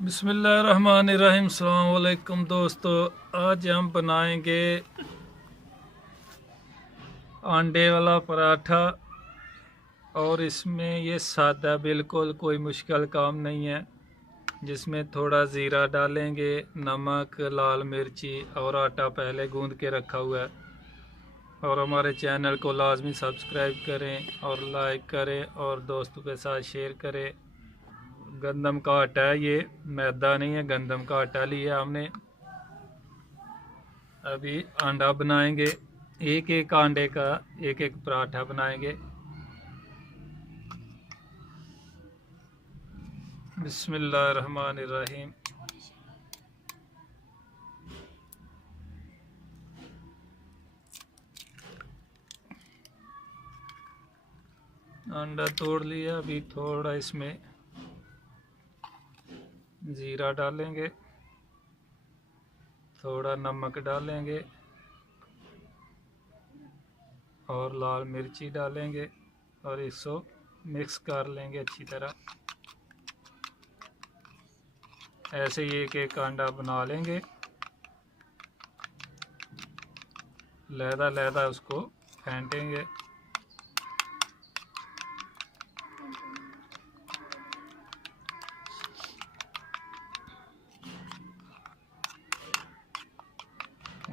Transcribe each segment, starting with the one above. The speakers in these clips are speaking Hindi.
बिस्मिल्लाहिर्रहमानिर्रहीम। अस्सलाम वालेकुम दोस्तों, आज हम बनाएंगे अंडे वाला पराठा। और इसमें ये सादा, बिल्कुल कोई मुश्किल काम नहीं है। जिसमें थोड़ा ज़ीरा डालेंगे, नमक, लाल मिर्ची और आटा पहले गूंद के रखा हुआ है। और हमारे चैनल को लाजमी सब्सक्राइब करें और लाइक करें और दोस्तों के साथ शेयर करें। गंदम का आटा है, ये मैदा नहीं है, गंदम का आटा लिया हमने। अभी अंडा बनाएंगे, एक एक अंडे का एक एक पराठा बनाएंगे। बिस्मिल्लाहिर्रहमानिर्रहीम। अंडा तोड़ लिया। अभी थोड़ा इसमें जीरा डालेंगे, थोड़ा नमक डालेंगे और लाल मिर्ची डालेंगे और इसको मिक्स कर लेंगे अच्छी तरह। ऐसे ही एक एक अंडा बना लेंगे, लहदा लहदा उसको फेंटेंगे।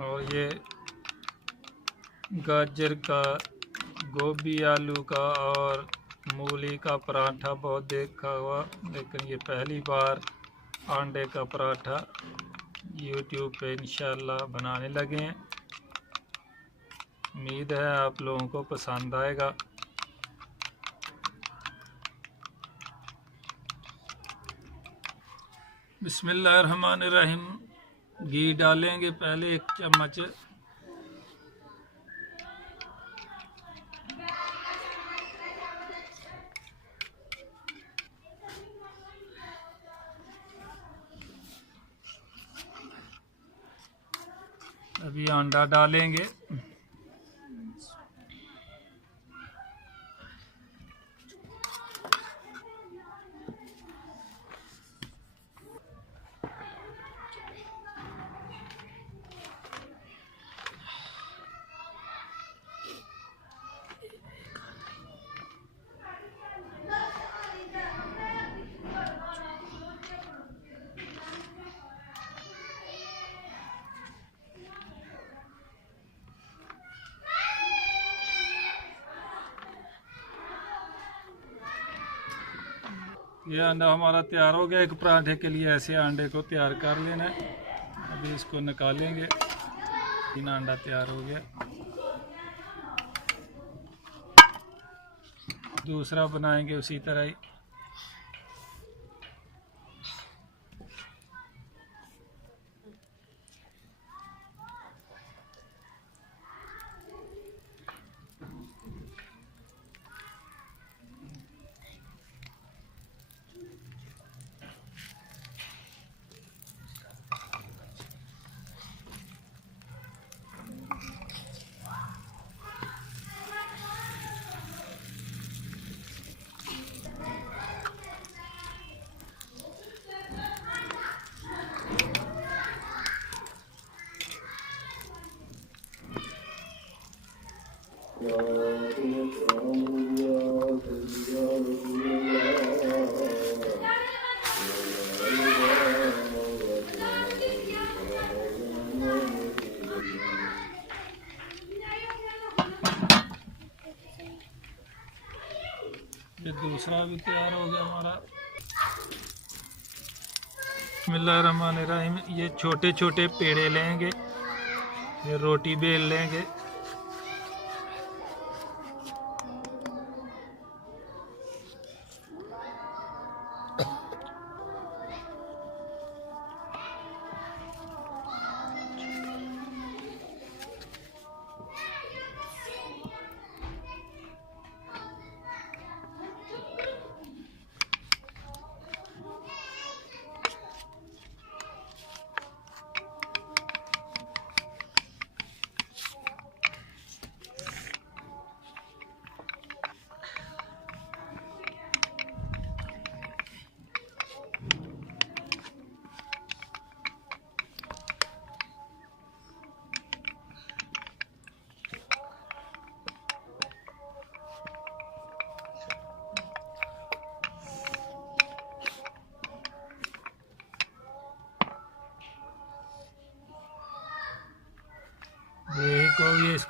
और ये गाजर का, गोभी आलू का और मूली का पराठा बहुत देखा हुआ, लेकिन ये पहली बार अंडे का पराठा यूट्यूब पे इंशाल्लाह बनाने लगे हैं। उम्मीद है आप लोगों को पसंद आएगा। बिस्मिल्लाहिर्रहमानिर्रहीम। घी डालेंगे पहले 1 चम्मच। अभी अंडा डालेंगे। ये अंडा हमारा तैयार हो गया। एक पराठे के लिए ऐसे अंडे को तैयार कर लेना है। अभी इसको निकालेंगे। 3 अंडा तैयार हो गया। दूसरा बनाएंगे उसी तरह ही। ये दूसरा भी तैयार हो गया हमारा। बिस्मिल्लाहिर्रहमानिर्रहीम। ये छोटे छोटे पेड़े लेंगे, ये रोटी बेल लेंगे।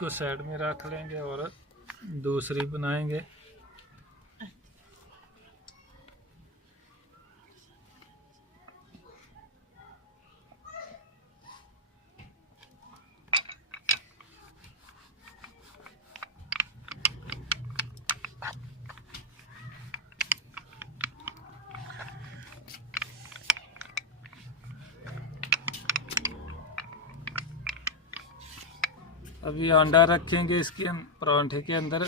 इसको साइड में रख लेंगे और दूसरी बनाएंगे। अभी अंडा रखेंगे इसके परांठे के अंदर।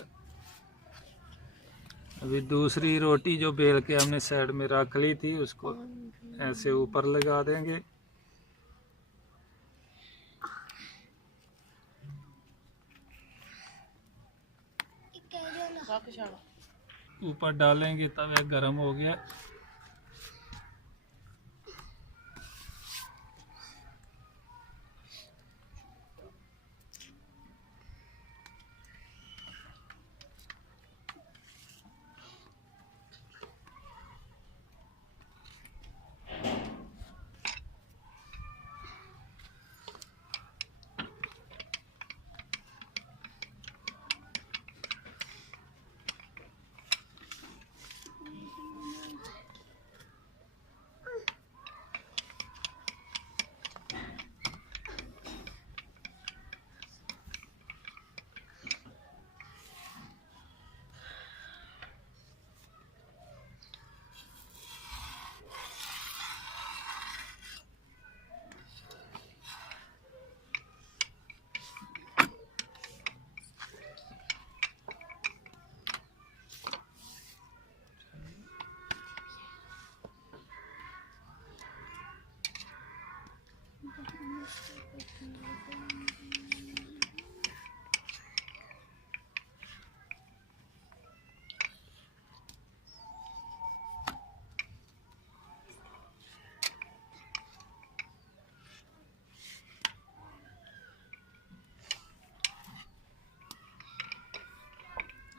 अभी दूसरी रोटी जो बेल के हमने साइड में रख ली थी उसको ऐसे ऊपर लगा देंगे। ऊपर डालेंगे तब यह गर्म हो गया।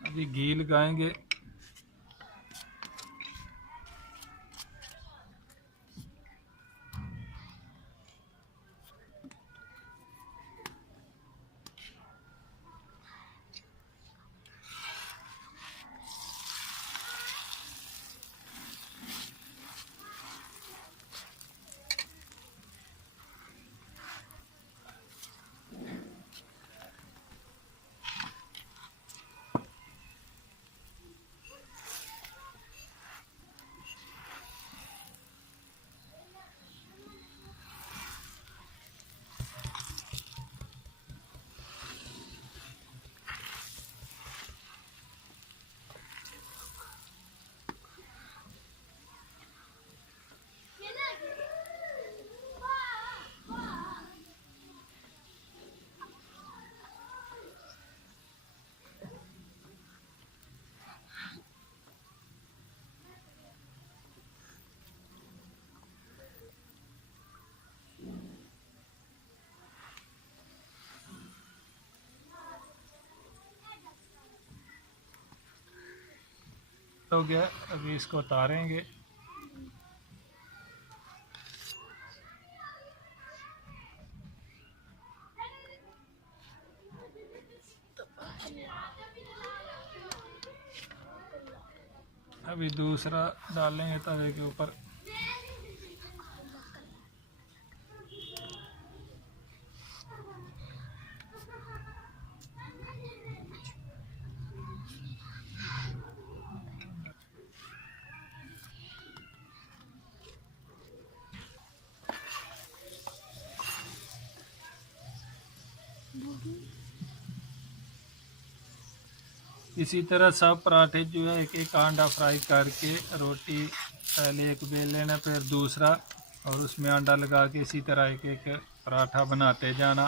अभी घी लगाएंगे। हो गया, अभी इसको उतारेंगे। अभी दूसरा डालेंगे तवे के ऊपर। इसी तरह सब पराठे जो है एक एक अंडा फ्राई करके रोटी पहले एक बेल लेना, फिर दूसरा, और उसमें अंडा लगा के इसी तरह एक एक पराठा बनाते जाना।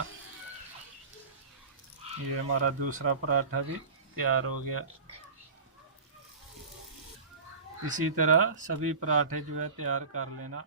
ये हमारा दूसरा पराठा भी तैयार हो गया। इसी तरह सभी पराठे जो है तैयार कर लेना।